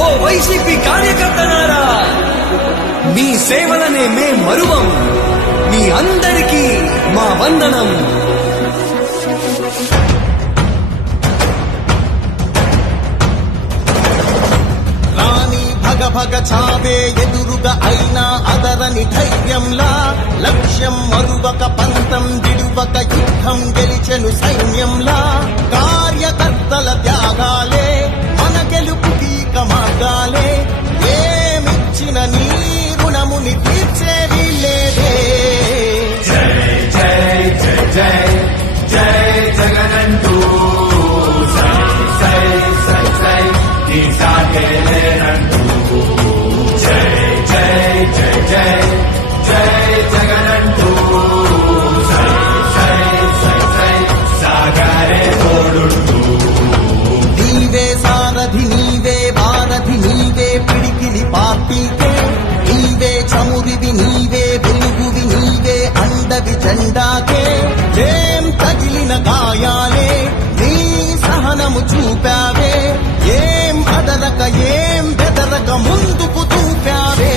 ఓ YCP కార్యకర్తనారా మీ సేవలనే మే మరువం. మీ అందరికీ మా వందనం. రాణి భగ భగ చావే ఎదురుగా అయినా అదరని ధైర్యంలా లక్ష్యం మరువక పంతం విడువక యుద్ధం గెలిచెను సైన్యంలా కార్యకర్తల త్యాగాలే పార్టీకే. నీవే చమురివి నీవే వెలుగువి నీవే అండవి జెండాకే. ఏం తగిలిన గాయాలే నీ సహనము చూపావే. బెదరక ఏం బెదరక ముందుకు చూపావే.